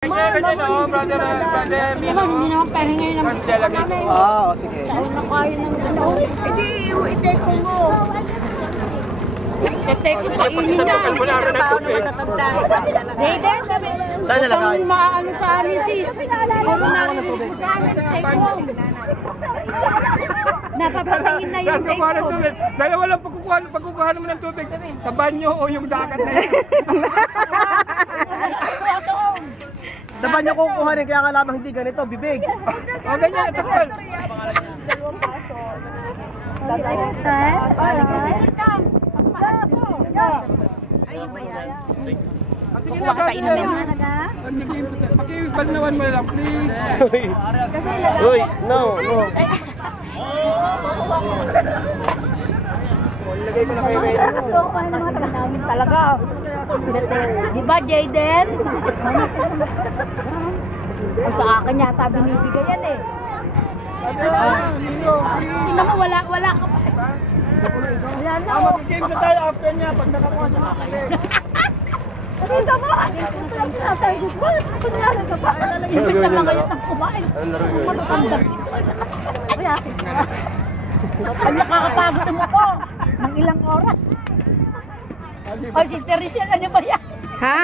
Ganyan o, brother Mino. Hindi naman pahinga ng Sige. Hindi, i-take ko mo. I-take ko sa inyo na. David, Saan nalagay? kung maano sa amin, sis. Kung narinig ko sa amin, take ko. Napapatingin na yung take ko. Dalawa lang pagkukuha naman ng tubig. Sa banyo o yung dagat na yun. Sa banyo kukuhanin kaya nga lamang hindi ganito, bibig. O ganyan, takol. Kukuha ka sa inumin. Pakibalnawan mo lang, please. Uy, no. Ilagay ko na kayo kayo. Kukuha ng mga taga-namin talaga. Diba, Jayden? Ang sa akin yata binibigay yan eh. Tingnan mo, wala ka pa. Wala na. Mag-game na tayo after niya pag nakakuha sa kakay. Dito mo! Kunyari ka pa. Ibig na mga ngayon ang kumain. Matutandang dito. Kaya, ang nakakapagod mo ko. Ng ilang oras. Ay, Sister Richelle, ano ba yan? Ha?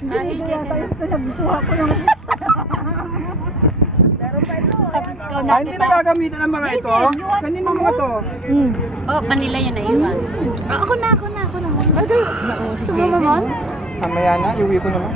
Hindi yata yung pinagbuha ko yung... Hindi na gagamitan ng mga ito. Kanino mga to? Oh, kanila yun na iwan. Ako na. Gusto mo mamon? Mamaya na, iuwi ko naman.